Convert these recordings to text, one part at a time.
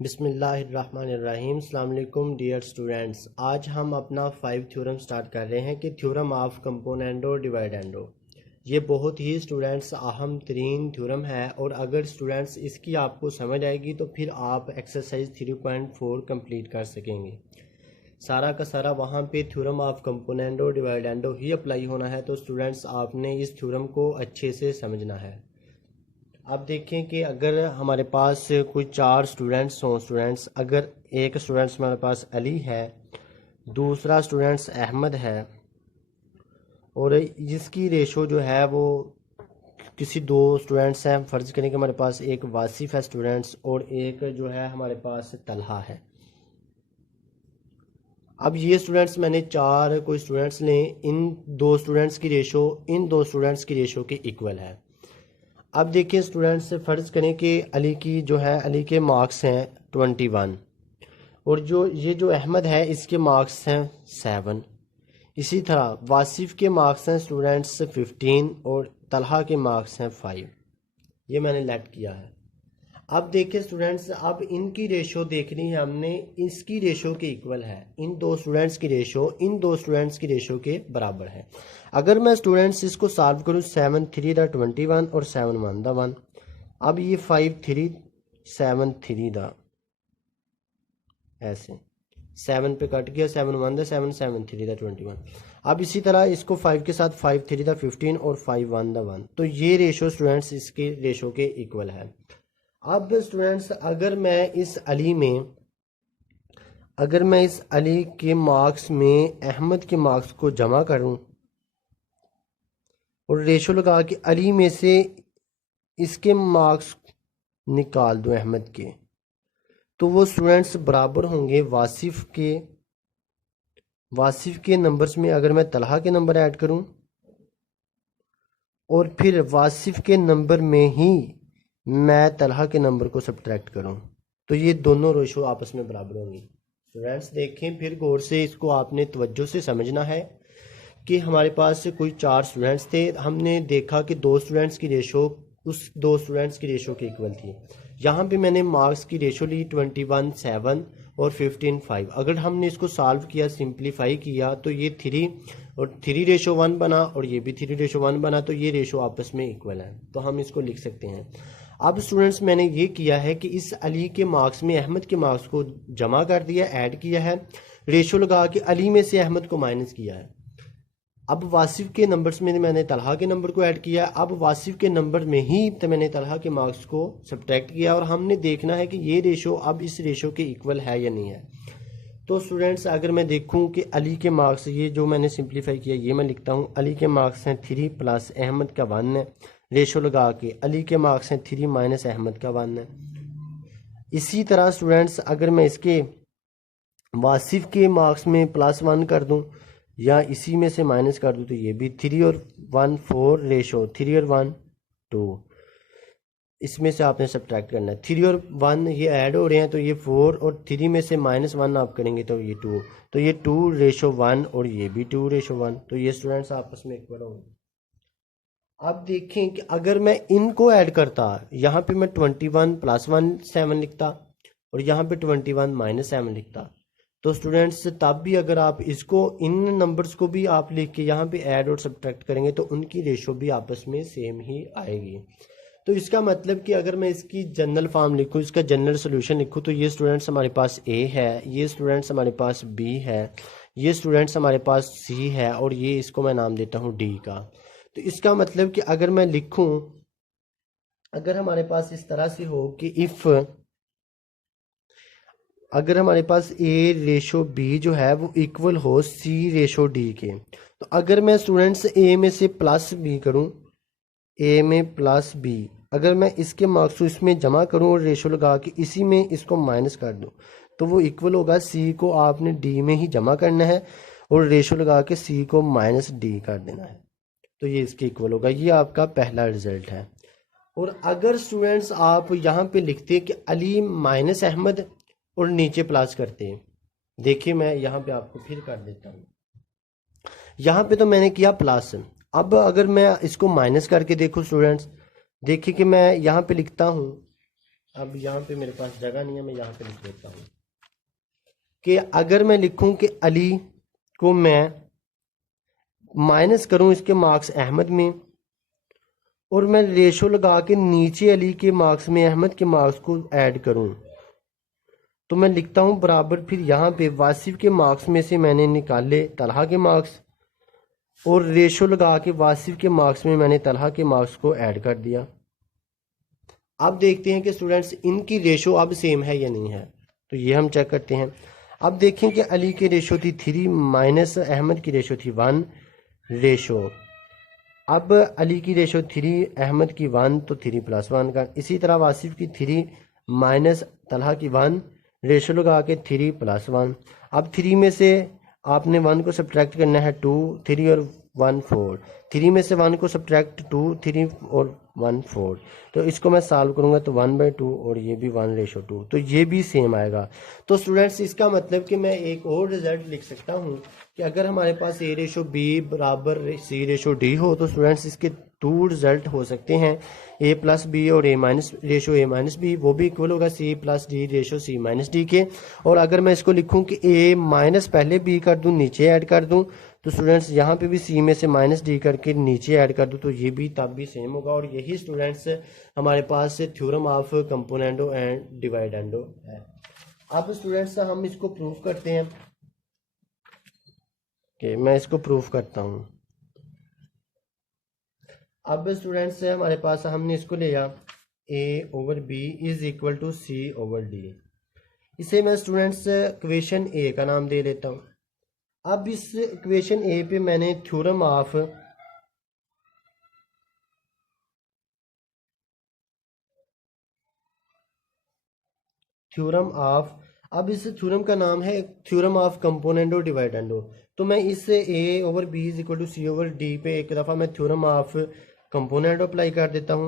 बिस्मिल्लाहिर्रहमानिर्रहीम। अस्सलाम वालेकुम डियर स्टूडेंट्स। आज हम अपना 5 थ्योरम स्टार्ट कर रहे हैं कि थ्योरम ऑफ कंपोनेंडो डिवाइडेंडो। ये बहुत ही स्टूडेंट्स अहम तरीन थ्योरम है और अगर स्टूडेंट्स इसकी आपको समझ आएगी तो फिर आप एक्सरसाइज 3.4 कंप्लीट कर सकेंगे। सारा का सारा वहाँ पे थ्योरम ऑफ कंपोनेंडो डिवाइडेंडो ही अप्लाई होना है, तो स्टूडेंट्स आपने इस थ्योरम को अच्छे से समझना है। अब देखें कि अगर हमारे पास कोई 4 स्टूडेंट्स हों, अगर एक स्टूडेंट्स हमारे पास अली है, दूसरा स्टूडेंट्स अहमद है और इसकी रेशो जो है वो किसी 2 स्टूडेंट्स हैं। फ़र्ज़ करें कि हमारे पास एक वासिफ़ है स्टूडेंट्स और एक जो है हमारे पास तलहा है। अब ये स्टूडेंट्स मैंने 4 कोई स्टूडेंट्स लें, इन 2 स्टूडेंट्स की रेशो इन 2 स्टूडेंट्स की रेशो के इक्वल है। अब देखिए स्टूडेंट्स, फ़र्ज़ करें कि अली की जो है अली के मार्क्स हैं 21 और जो अहमद है इसके मार्क्स हैं 7। इसी तरह वासिफ़ के मार्क्स हैं स्टूडेंट्स 15 और तलहा के मार्क्स हैं 5। ये मैंने लेट किया है। अब देखिए स्टूडेंट्स, अब इनकी रेशो देखनी है हमने, इसकी रेशो के इक्वल है। इन 2 स्टूडेंट्स की रेशो इन 2 स्टूडेंट्स की रेशो के बराबर है। अगर मैं स्टूडेंट्स इसको सॉल्व करूँ 7 3 दा 21 और 7 1 दा 1। अब ये 5 3 7 3 दा ऐसे 7 पे कट गया, 7 1 दा 7 7 3 दा 21। अब इसी तरह इसको 5 के साथ 5 3 दा 15 और 5 1 दा 1। तो ये रेशो स्टूडेंट्स इसके रेशो के इक्वल है। अब स्टूडेंट्स, अगर मैं इस अली के मार्क्स में अहमद के मार्क्स को जमा करूं और रेशो लगा के अली में से इसके मार्क्स निकाल दूं अहमद के, तो वो स्टूडेंट्स बराबर होंगे वासिफ के नंबर्स में। अगर मैं तलहा के नंबर ऐड करूं और फिर वासिफ के नंबर में ही मैं तलहा के नंबर को सब्ट्रैक्ट करूं, तो ये दोनों रेशो आपस में बराबर होंगी। स्टूडेंट्स देखें फिर गौर से, इसको आपने तवज्जो से समझना है कि हमारे पास कोई 4 स्टूडेंट्स थे। हमने देखा कि 2 स्टूडेंट्स की रेशो उस 2 स्टूडेंट्स की रेशो के इक्वल थी। यहाँ पे मैंने मार्क्स की रेशो ली 21 7 और 15 5। अगर हमने इसको सॉल्व किया, सिंप्लीफाई किया, तो ये 3 और 3 रेशो 1 बना और ये भी 3 रेशो 1 बना, तो ये रेशो आपस में इक्वल है, तो हम इसको लिख सकते हैं। अब स्टूडेंट्स मैंने ये किया है कि इस अली के मार्क्स में अहमद के मार्क्स को जमा कर दिया, ऐड किया है, रेशो लगा के अली में से अहमद को माइनस किया है। अब वासिफ के नंबर्स में मैंने तलहा के नंबर को ऐड किया। अब वासिफ के नंबर में ही तो मैंने तलहा के मार्क्स को सब्ट्रैक्ट किया और हमने देखना है कि ये रेशो अब इस रेशो के इक्वल है या नहीं है। तो स्टूडेंट्स, अगर मैं देखूं कि अली के मार्क्स, ये जो मैंने सिंप्लीफाई किया ये मैं लिखता हूं, अली के मार्क्स हैं 3 प्लस अहमद का 1 है। रेशो लगा के अली के मार्क्स हैं 3 माइनस अहमद का 1 है। इसी तरह स्टूडेंट्स, अगर मैं इसके वासिफ के मार्क्स में +1 कर दूं या इसी में से माइनस कर दूं, तो ये भी 3 और 1 4 रेशो 3 और 1 2। इसमें से आपने सब्ट्रैक्ट करना है। 3 और 1 ये ऐड हो रहे हैं, तो ये 4 और 3 में से -1 आप करेंगे तो ये 2। तो ये 2 रेशो 1 और ये भी 2 रेशो 1। तो ये स्टूडेंट्स आपस में इक्वल होंगे। अब देखें कि अगर मैं इनको ऐड करता, यहाँ पे मैं 21 +1 7 लिखता और यहाँ पे 21 -7 लिखता, तो स्टूडेंट्स तब भी अगर आप इसको इन नंबर्स को भी आप लिख के यहाँ पे ऐड और सब्ट्रैक्ट करेंगे तो उनकी रेशो भी आपस में सेम ही आएगी। तो इसका मतलब कि अगर मैं इसकी जनरल फॉर्म लिखूँ, इसका जनरल सोल्यूशन लिखूँ, तो ये स्टूडेंट्स हमारे पास ए है, ये स्टूडेंट्स हमारे पास बी है, ये स्टूडेंट्स हमारे पास सी है और ये इसको मैं नाम देता हूँ डी का। तो इसका मतलब कि अगर मैं लिखूँ, अगर हमारे पास इस तरह से हो कि इफ़ अगर हमारे पास ए रेशो बी जो है वो इक्वल हो सी रेशो डी के, तो अगर मैं स्टूडेंट्स ए में से प्लस बी करूं, ए में प्लस बी, अगर मैं इसके मार्क्स को इसमें जमा करूं और रेशो लगा के इसी में इसको माइनस कर दूं, तो वो इक्वल होगा सी को आपने डी में ही जमा करना है और रेशो लगा के सी को -डी कर देना है, तो ये इसके इक्वल होगा। ये आपका पहला रिजल्ट है। और अगर स्टूडेंट्स आप यहाँ पे लिखते कि अली माइनस अहमद और नीचे प्लस करते हैं, देखिए मैं यहाँ पे आपको फिर कर देता हूँ। यहाँ पे तो मैंने किया प्लस। अब अगर मैं इसको माइनस करके देखूँ स्टूडेंट्स, देखिए कि मैं यहाँ पे लिखता हूँ अब यहाँ पे मेरे पास जगह नहीं है, मैं यहाँ पे लिख देता हूँ कि अगर मैं लिखूँ कि अली को मैं माइनस करूँ इसके मार्क्स अहमद में, और मैं रेशो लगा के नीचे अली के मार्क्स में अहमद के मार्क्स को ऐड करूँ, तो मैं लिखता हूँ बराबर, फिर यहाँ पे वासिफ के मार्क्स में से मैंने निकाले तलहा के मार्क्स, और रेशो लगा के वासिफ के मार्क्स में मैंने तलहा के मार्क्स को ऐड कर दिया। अब देखते हैं कि स्टूडेंट्स इनकी रेशो अब सेम है या नहीं है, तो ये हम चेक करते हैं। अब देखें कि अली की रेशो थी 3 माइनस अहमद की रेशो थी 1 रेशो। अब अली की रेशो 3, अहमद की 1, तो 3 + 1 का। इसी तरह वासिफ की 3 माइनस तलहा की 1, रेशो लगा के 3 + 1। अब 3 में से आपने 1 को सब्ट्रैक्ट करना है 2, 3 और 1 4। 3 में से 1 को सब्ट्रैक्ट 2, 3 और 1 4। तो इसको मैं सॉल्व करूंगा तो 1/2 और ये भी 1:2, तो ये भी सेम आएगा। तो स्टूडेंट्स इसका मतलब कि मैं एक और रिजल्ट लिख सकता हूँ कि अगर हमारे पास A/B बराबर C/D हो, तो स्टूडेंट्स इसके 2 रिजल्ट हो सकते हैं, A+B और A-B, वो भी इक्वल होगा C+D/C-D के। और अगर मैं इसको लिखूं कि A- पहले B कर दूं, नीचे ऐड कर दूं, तो स्टूडेंट्स यहाँ पे भी C में से -D करके नीचे ऐड कर दूं, तो ये भी तब भी सेम होगा। और यही स्टूडेंट्स हमारे पास थ्योरम ऑफ कंपोनेंडो एंड डिवाइडेंडो है। अब स्टूडेंट्स हम इसको प्रूव करते हैं कि मैं इसको प्रूव करता हूँ। अब स्टूडेंट्स हमारे पास हमने इसको लिया A/B = C/D। इसे मैं स्टूडेंट्स इक्वेशन A का नाम दे लेता हूँ। अब इस इक्वेशन A पे मैंने थ्योरम ऑफ अब इस थ्योरम का नाम है थ्योरम ऑफ कंपोनेंडो डिवाइडेंडो। तो मैं इस A/B = C/D पे एक दफ़ा मैं थ्योरम ऑफ कंपोनेंडो अप्लाई कर देता हूँ।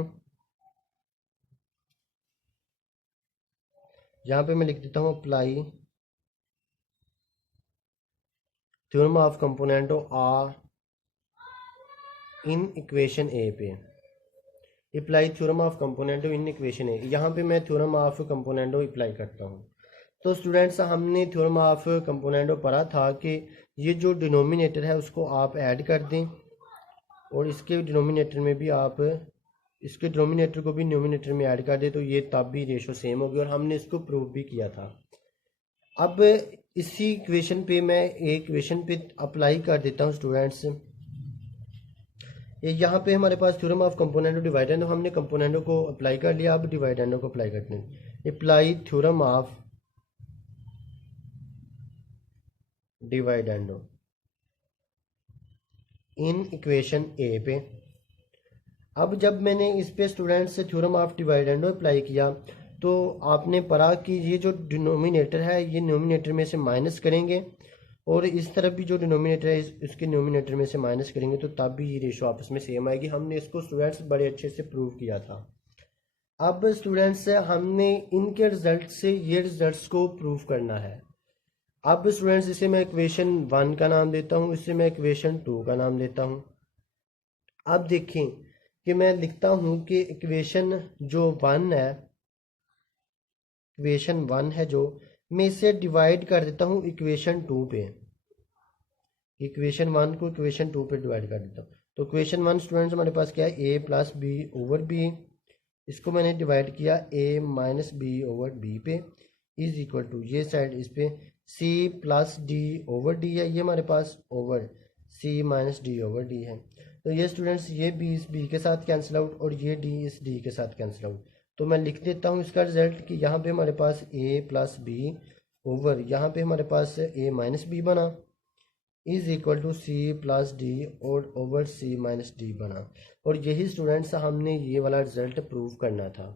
यहाँ पे मैं लिख देता हूँ अप्लाई थ्योरम ऑफ कंपोनेंडो आ इन इक्वेशन A पे। Apply theorem of componendo in equation A। यहाँ पे मैं थ्योरम ऑफ कंपोनेंडो अप्लाई करता हूँ। तो स्टूडेंट्स हमने थ्योरम ऑफ कंपोनेंडो पढ़ा था कि ये जो डिनोमिनेटर है उसको आप ऐड कर दें, और इसके डिनोमिनेटर में भी आप इसके डिनोमिनेटर को भी न्यूमिनेटर में ऐड कर दें, तो ये तब भी रेशो सेम होगी, और हमने इसको प्रूव भी किया था। अब इसी इक्वेशन पे मैं एक इक्वेशन पे अप्लाई कर देता हूँ स्टूडेंट्स। यहाँ पे हमारे पास थ्योरम ऑफ कंपोनेंडो डिवाइडेंडो, हमने कंपोनेंडो को अप्लाई कर लिया, अब डिवाइडेंडो को अप्लाई करते हैं। Apply theorem of dividendo in equation A पे। अब जब मैंने इस पे स्टूडेंट्स से थ्योरम ऑफ डिवाइडेंडो अप्लाई किया, तो आपने पढ़ा कि ये जो डिनोमिनेटर है ये डिनोमिनेटर में से माइनस करेंगे, और इस तरफ भी जो डिनोमिनेटर है इसके डिनोमिनेटर में से माइनस करेंगे, तो तब भी ये रेशो आपस में सेम आएगी। हमने इसको स्टूडेंट्स बड़े अच्छे से प्रूव किया था। अब स्टूडेंट्स हमने इनके रिजल्ट से ये रिजल्ट्स को प्रूव करना है। अब स्टूडेंट्स इसे मैं इक्वेशन 1 का नाम देता हूँ, इसे मैं इक्वेशन 2 का नाम देता हूँ। अब देखें कि मैं लिखता हूँ कि इक्वेशन 1 है जो मैं इसे डिवाइड कर देता हूँ इक्वेशन 2 पे। इक्वेशन 1 को इक्वेशन 2 पे डिवाइड कर देता हूँ। तो इक्वेशन 1 स्टूडेंट्स हमारे पास क्या है, A+B/B। इसको मैंने डिवाइड किया A-B/B पे = ये साइड इस पे C+D/D है, ये हमारे पास ओवर C-D/D है। तो ये स्टूडेंट्स ये B इस B के साथ कैंसिल आउट, और ये D इस D के साथ कैंसिल आउट। तो मैं लिख देता हूँ इसका रिजल्ट कि यहाँ पे हमारे पास A+B ओवर यहाँ पे हमारे पास A-B बना = C+D और ओवर C-D बना। और यही स्टूडेंट्स हमने ये वाला रिजल्ट प्रूव करना था।